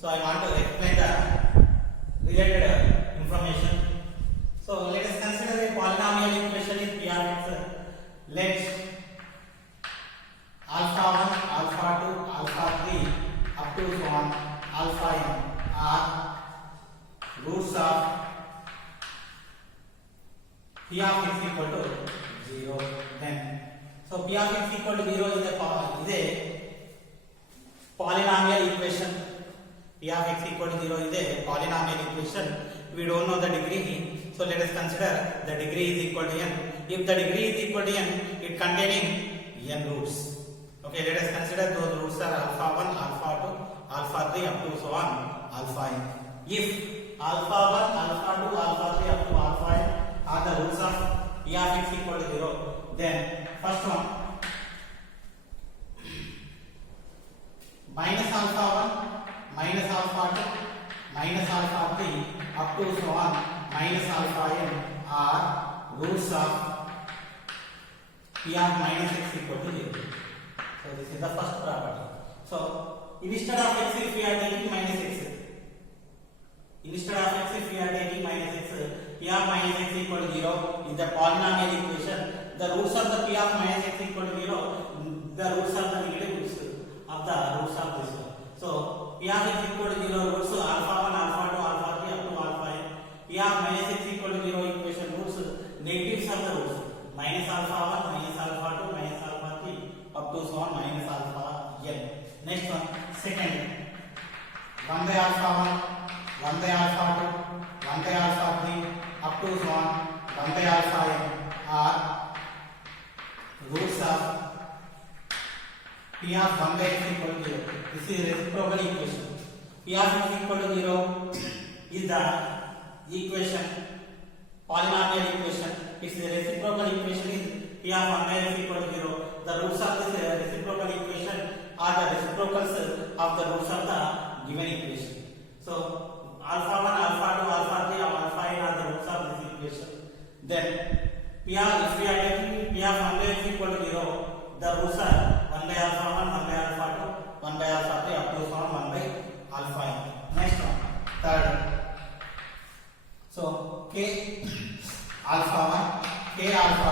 So I want to explain the related information. So let us consider a polynomial equation is P of x. Let alpha 1, alpha 2, alpha 3 up to so on alpha n are roots of P of x equal to 0. Then so P of x equal to 0 is a polynomial equation. P of x equal to 0 is a polynomial equation. We don't know the degree, so let us consider the degree is equal to n. If the degree is equal to n, it containing n roots. Okay, let us consider those roots are alpha 1, alpha 2, alpha 3 up to so on alpha n. If alpha 1, alpha 2, alpha 3 up to alpha n are the roots of P of x equal to 0, then first one minus alpha 1, minus alpha 2, minus alpha 3 up to so on minus alpha n are roots of P of minus x equal to 0. So this is the first property. So instead of x, if we are taking minus x, instead of x, if we are taking minus x, P of minus x equal to 0 is the polynomial equation. The roots of the P of minus x equal to 0, the roots of the negative roots of the roots of this one. So P of x equal to 0 roots alpha 1, alpha 2, alpha 3 up to alpha n. P of minus x equal to 0 equation roots negatives of the roots minus alpha 1, minus alpha 2, minus alpha 3 up to so on minus alpha n. Next one, second 1 by alpha 1, 1 by alpha 2, 1 by alpha 3 up to so on 1 by alpha n are roots of P of 1 by x equal to 0. This is reciprocal equation. P of x equal to 0 is the equation, polynomial equation. Its reciprocal equation is P of 1 by x equal to 0. The roots of this reciprocal equation are the reciprocals of the roots of the given equation. So alpha 1, alpha 2, alpha 3, alpha n are the roots of this equation. Then P of, if we are taking P of 1 by x equal to 0, the roots are 1 by alpha 1, 1 by alpha 2, 1 by alpha 3 up to 1 by alpha n. Next one, third. So k alpha 1, k alpha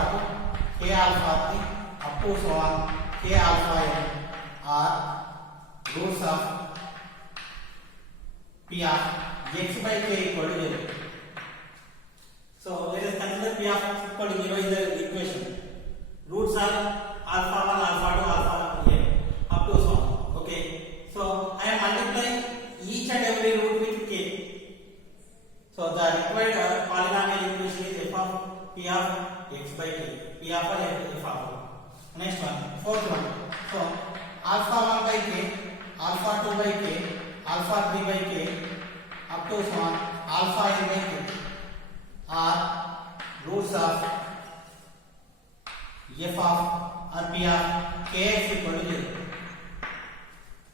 2, k alpha 3 up to so on k alpha n are roots of P of x by k equal to 0. So let us consider P of x equal to 0 is the equation. Roots are alpha 1, alpha 2, alpha n up to so on. Okay. So I am multiplying each and every root with k. So the required polynomial equation is f of P of x by k. P of f of. Next one, fourth one. So alpha 1 by k, alpha 2 by k, alpha 3 by k up to so on alpha n by k are roots of f of or P of kx equal to 0.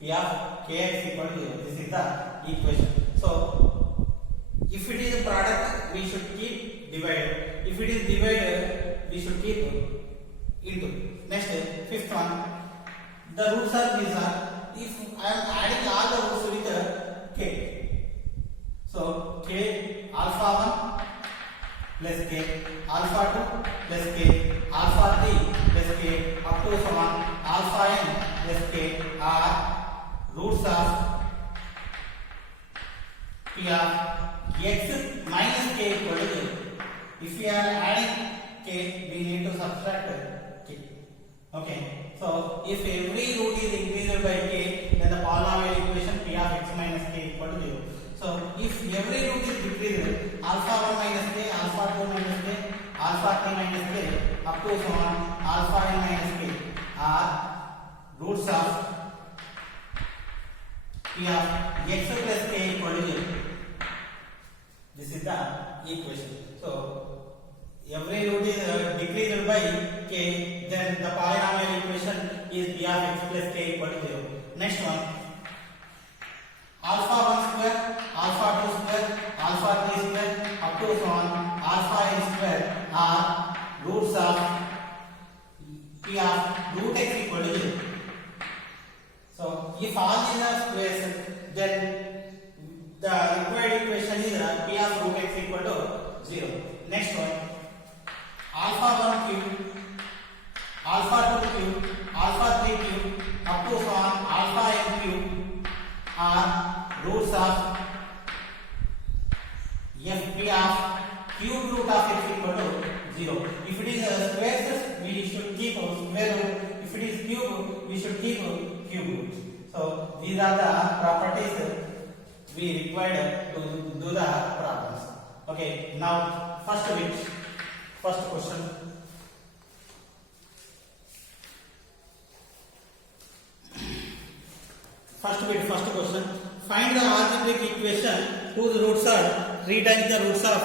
P of kx equal to 0. This is the equation. So if it is a product, we should keep divided. If it is divided, we should keep into. Next, fifth one. The roots are these are. If I am adding all the roots with k, so k alpha 1 plus k, alpha 2 plus k, alpha 3 plus k up to so on alpha n plus k are roots of P of x minus k equal to 0. If we are adding k, we need to subtract k. Okay. So if every root is increased by k, then the polynomial equation P of x minus k equal to 0. So if every root is decreased, alpha 1 minus k, alpha 2 minus k, alpha 3 minus k up to so on alpha n minus k are roots of P of x plus k equal to 0. This is the equation. So every root is decreased by k, then the polynomial equation is P of x plus k equal to 0. Next one, alpha 1 square, alpha 2 square, alpha 3 square up to so on alpha n square are roots of P of root x equal to 0. So if all these are squares, then are roots of fp of cube root of x equal to 0. If it is a square, we should keep square root. If it is cube, we should keep cube root. So these are the properties we required to do the problems. Okay, now first question. First question. Find the algebraic equation whose roots are 3 times the roots of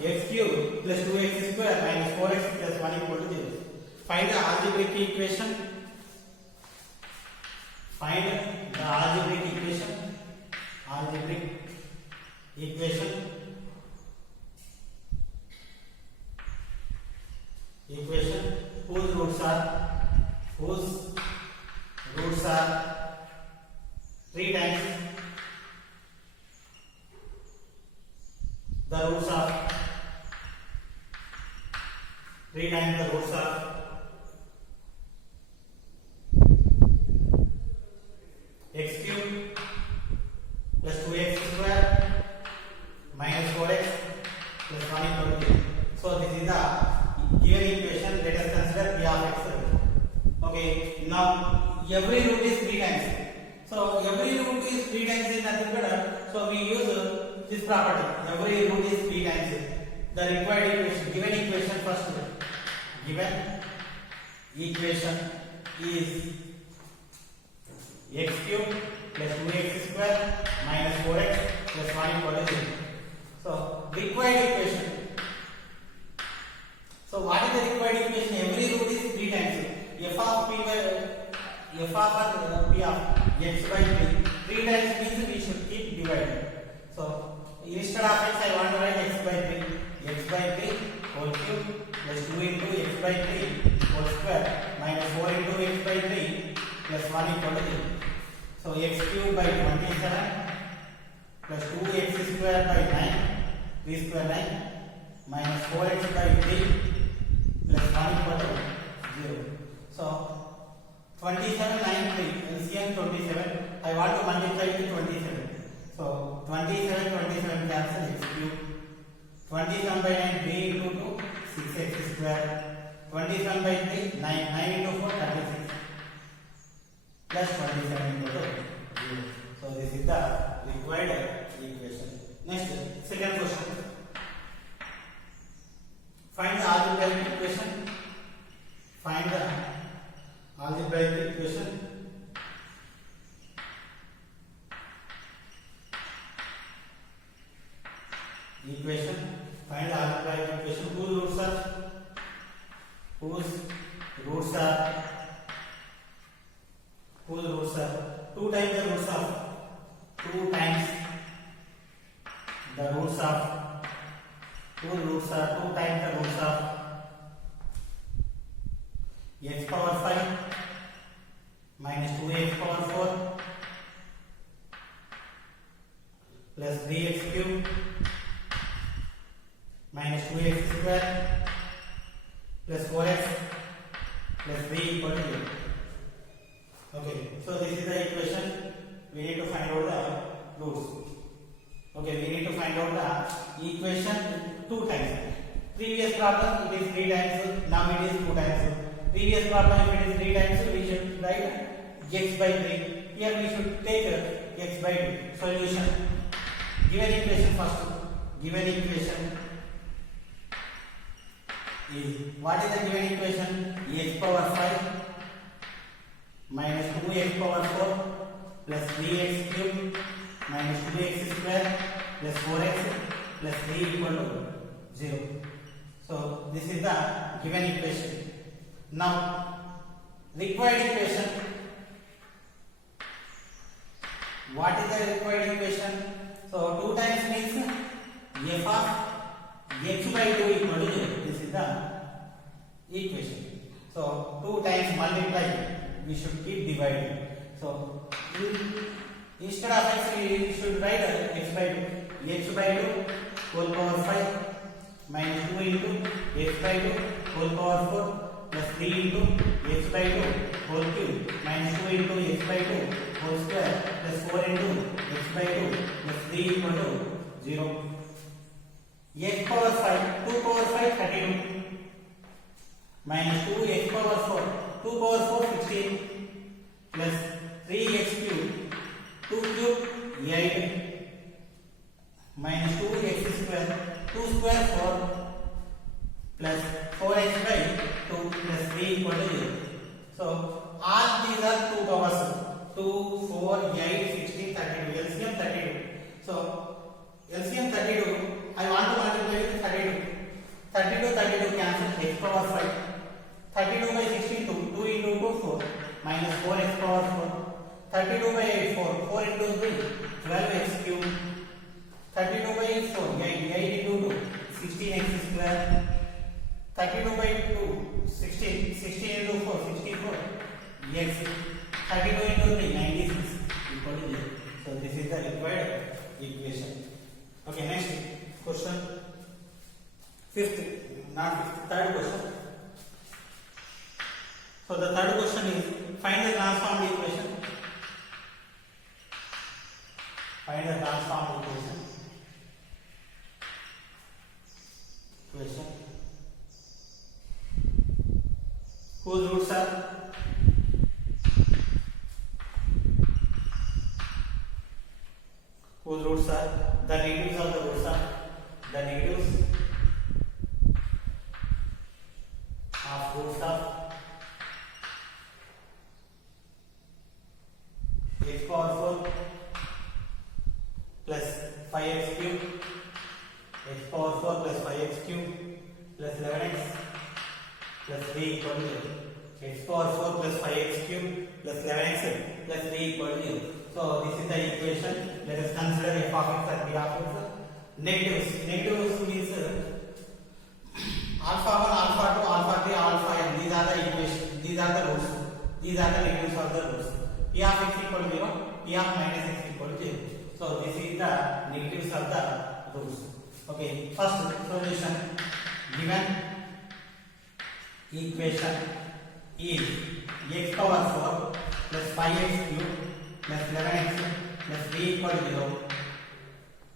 x cube plus 2x square minus 4x plus 1 equal to 0. Find the algebraic equation. Find the algebraic equation whose roots are 3 times the roots of x cube plus 2x square minus 4x plus 1 equal to 0. So this is the given equation. Let us consider p of x. Okay, now every root is 3 times. So every root is 3 times is nothing but so we use this property. Every root is 3 times. The required equation, given equation first. Given equation is x cube plus 2x square minus 4x plus 1 equal to 0. So required equation. So what is the required equation? Every root is 3 times. F of p of x by 3 times means we should keep dividing. So instead of x, I want to write x by 3 whole cube plus 2 into x by 3 whole square minus 4 into x by 3 plus 1 equal to 0. So x cube by 27 plus 2x square by 9, 3 square 9 minus 4x by 3 plus 1 equal to 0. So 27, 9, 3, LCM 27. I want to multiply with 27. So 27 cancel x cube. 27 by 9, 3 into 2, 6x square. 27 by 3, 9 into 4, 36. Plus 27 equal to 0. So this is the required equation. Next, second question. Find the algebraic equation. Find the algebraic equation. Find the algebraic equation. Whose roots are 2 times the roots of 2 times the roots of whose roots are 2 times the roots of x power 5 minus 2x power 4 plus 3x cube minus 2x square plus 4x plus 3 equal to 0. Okay, so this is the equation. We need to find out the roots. Okay, we need to find out the equation 2 times. Previous problem it is 3 times, now it is 2 times. Previous problem if it is 3 times, we should write x by 3. Here we should take x by 2. Solution. Given equation first. Given equation is, what is the given equation? X power 5 minus 2x power 4 plus 3x cube minus 2x square plus 4x plus 3 equal to 0. So this is the given equation. Now required equation. What is the required equation? So 2 times means f of x by 2 equal to 0. This is the equation. So 2 times multiply, we should keep dividing. So instead of x, we should write x by 2. X by 2 whole power 5 minus 2 into x by 2 whole power 4 plus 3 into x by 2 whole cube minus 2 into x by 2 whole square plus 4 into x by 2 plus 3 equal to 0. x power 5, 2 power 5, 32 minus 2x power 4, 2 power 4, 16 plus 3x cube, 2 cube 8 minus 2x square, 2 square 4 plus 4x by 2 plus 3 equal to 0. So all these are 2 powers, 2, 4, 8, 16, 32, LCM 32. So LCM 32, I want to multiply with 32. 32, 32 cancel, x power 5. 32 by 16, 2 into 2, 4 minus 4x power 4. 32 by 8, 4, 4 into 3, 12x cube. 32 by 4, 8 into 2, 16x square. 32 by 2, 16, 16 into 4, 64 x. 32 into 3, 96 equal to 0. So this is the required equation. Okay, next question. Third question. So the third question is find the transformed equation. Find the transformed equation. Whose roots are the negatives of the roots are the negatives of roots of x power 4 plus 5x cube, x power 4 plus 5x cube plus 11x plus 3 equal to 0. X power 4 plus 5x cube plus 11x plus 3 equal to 0. So this is the equation. Let us consider f of x and p of x. Negatives. Negatives means alpha 1, alpha 2, alpha 3, alpha n. These are the equations. These are the roots. These are the negatives of the roots. P of x equal to 0. P of minus x equal to 0. So this is the negatives of the roots. Okay. First solution. Given equation is x power 4 plus 5x cube plus 11x plus 3 equal to 0.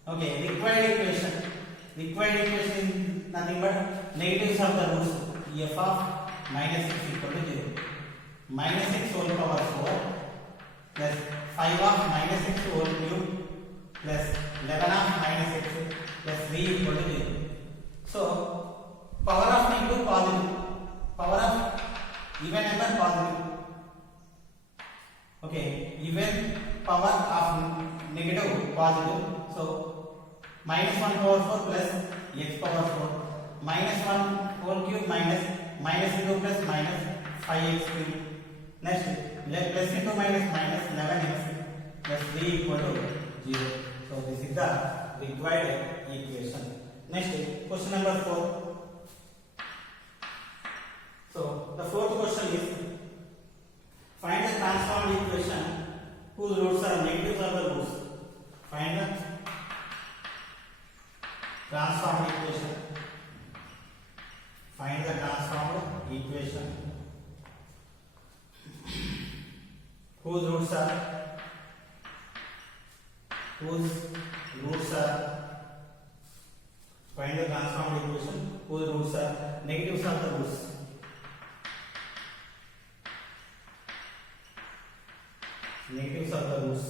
Okay, required equation. Required equation is nothing but negatives of the roots. F of minus x equal to 0. Minus x whole power 4 plus 5 of minus x whole cube plus 11 of minus x plus 3 equal to 0. So power of negative positive. Power of even number positive. Okay, even power of negative positive. So minus 1 power 4 plus x power 4 minus 1 whole cube minus into plus minus 5x cube. Next plus into minus 11x plus 3 equal to 0. So this is the required equation. Next question number 4. So the fourth question is find the transformed equation whose roots are negatives of the roots. Find the transformed equation. Find the transformed equation whose roots are find the transformed equation whose roots are negatives of the roots. Negatives of the roots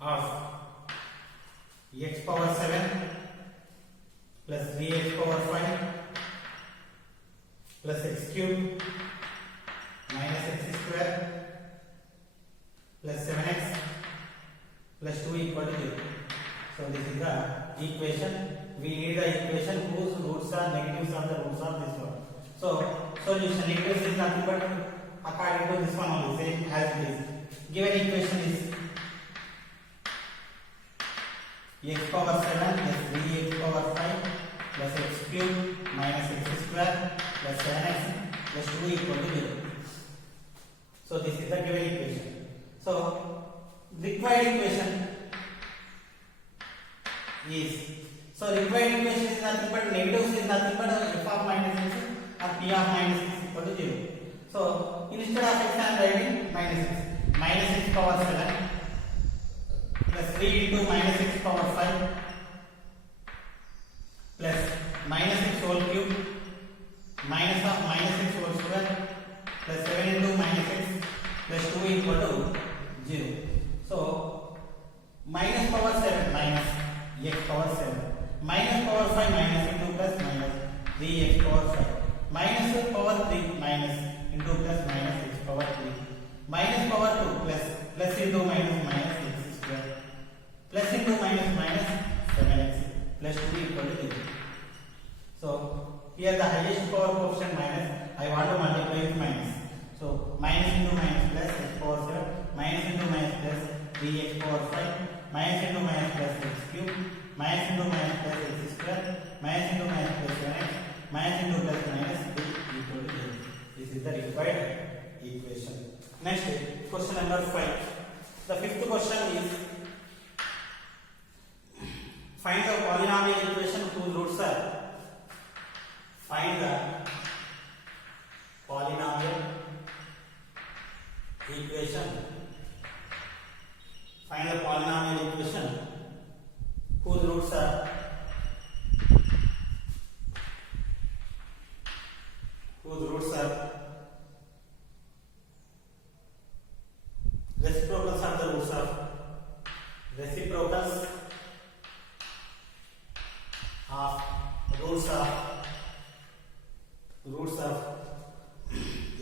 of x power 7 plus 3x power 5 plus x cube minus x square plus 7x plus 2 equal to 0. So this is the equation. We need the equation whose roots are negatives of the roots of this one. So solution negatives is nothing but according to this one only, same as it is. Given equation is x power 7 plus 3x power 5 plus x cube minus x square plus 7x plus 2 equal to 0. So this is the given equation. So required equation is required equation is nothing but negatives is nothing but f of minus x or p of minus x equal to 0. So instead of x I am writing minus x. Minus x power 7 plus 3 into minus x power 5 plus minus x whole cube minus of minus x whole square plus 7 into minus x plus 2 equal to 0. So minus power 7 minus x power 7 minus power 5 minus into plus minus 3x power 5 minus power 3 minus into plus minus x power 3 minus power 2 plus into minus minus x square plus into minus minus 7x plus 2 equal to 0. So here the highest power coefficient minus, I want to multiply with minus. So minus into minus plus x power 7 minus into minus plus 3x power 5 minus into minus plus x cube minus into minus plus x square minus into minus plus 7x minus into plus minus 3 equal to 0. This is the required equation. Next, question number 5. The fifth question is find the polynomial equation whose roots are. Find the polynomial equation. Find the polynomial equation whose roots are reciprocals are the roots of reciprocals of roots of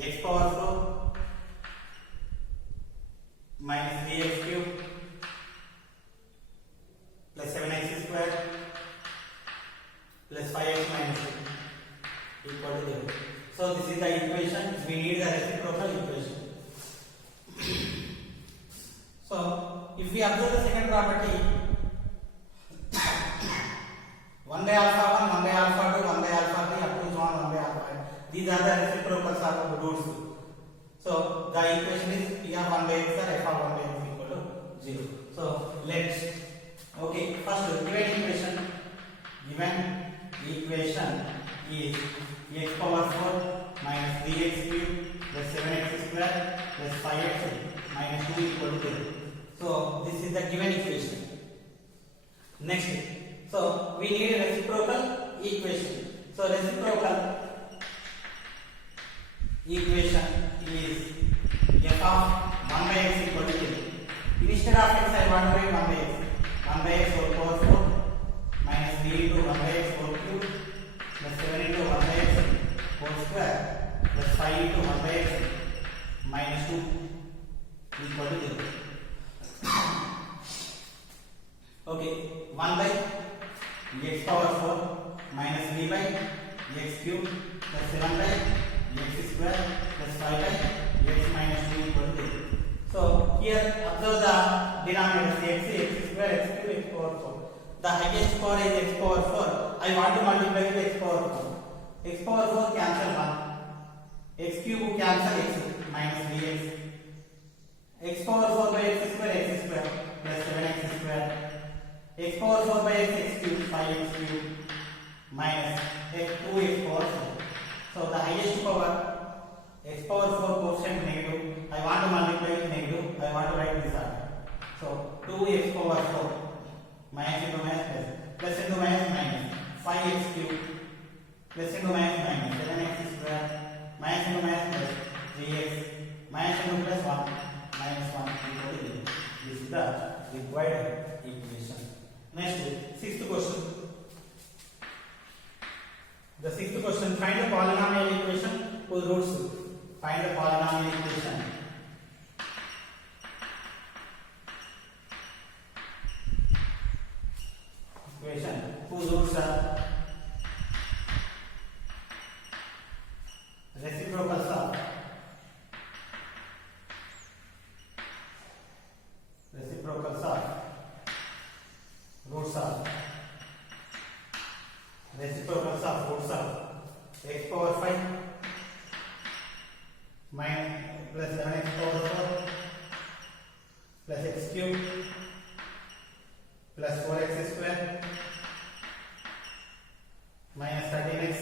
x power 4 minus 3x cube plus 7x square plus 5x minus 2 equal to 0. So this is the equation. We need the reciprocal equation. So if we observe the second property, 1 by alpha 1, 1 by alpha 2, 1 by alpha 3 up to 1 by alpha n. These are the reciprocals of roots. So the equation is p of 1 by x or f of 1 by x equal to 0. So let's first given equation is x power 4 minus 3x cube plus 7x square plus 5x minus 2 equal to 0. So this is the given equation. Next, so we need a reciprocal equation. So reciprocal equation is f of 1 by x equal to 0. Instead of x I want to write 1 by x. 1 by x whole power 4 minus 3 into 1 by x whole cube plus 7 into 1 by x whole square plus 5 into 1 by x minus 2 equal to 0. 1 by x power 4 minus 3 by x cube plus 7 by x square plus 5 by x minus 2 equal to 0. So here observe the denominators x square, x cube, x power 4. The highest power is x power 4. I want to multiply with x power 4. X power 4 cancel 1. X cube cancel x minus 3x. X power 4 by x square plus 7x square. X power 4 by x cube 5x cube minus 2x power 4. So the highest power x power 4 quotient negative. I want to multiply with negative. I want to write this out. So 2x power 4 minus into minus plus into minus minus 5x cube plus into minus minus 7x square minus into minus plus 3x minus into plus 1 minus 1 equal to 0. This is the required equation. Next, sixth question. The sixth question, find the polynomial equation whose roots. Find the polynomial equation. Whose roots are reciprocals of roots of x power 5 minus plus 7x power 4 plus x cube plus 4x square minus 13x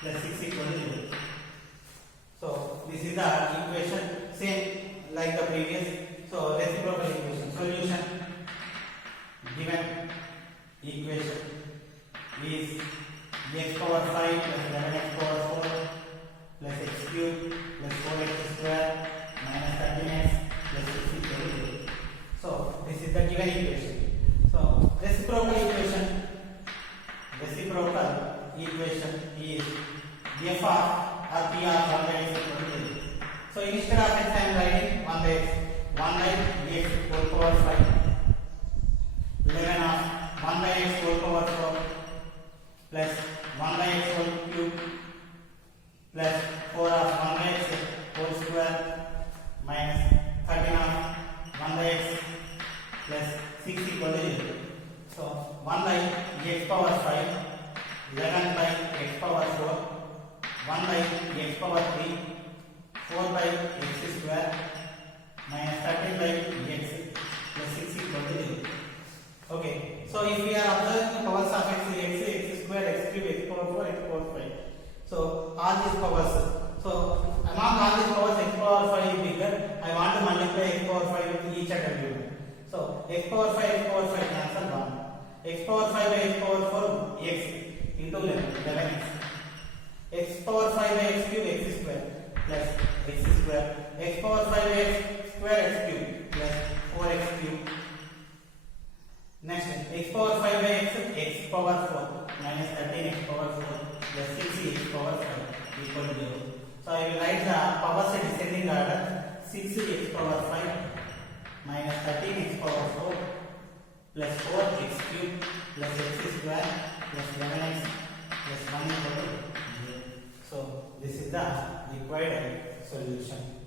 plus 6 equal to 0. So this is the equation same like the previous. So reciprocal equation solution. Given equation is x power 5 plus 11x power 4 plus x cube plus 4x square minus 13x plus 6 equal to 0. So this is the given equation. So reciprocal equation is f or p of 1 by x equal to 0. So instead of x I am writing 1 by x whole power 5, 11 of 1 by x whole power 4 plus 1 by x whole cube plus 4 of 1 by x whole square minus 13 of 1 by x plus 6 equal to 0. So 1 by x power 5, 11 by x power 4, 1 by x power 3, 4 by x square minus 13 by x plus 6 equal to 0. Okay, so if we are observing the powers of x square, x cube, x power 4, x power 5. So all these powers. So among all these powers, x power 5 is bigger. I want to multiply x power 5 with each and every one. So x power 5 cancel 1. X power 5 by x power 4 x into 11x. X power 5 by x cube x square plus x square. X power 5 by x square x cube plus 4x cube. Next, x power 5 by x power 4 minus 13x power 4 plus 6x power 5 equal to 0. So I will write the powers in descending order. 6x power 5 minus 13x power 4 plus 4x cube plus x square plus 11x plus 1 equal to 0. So this is the required solution.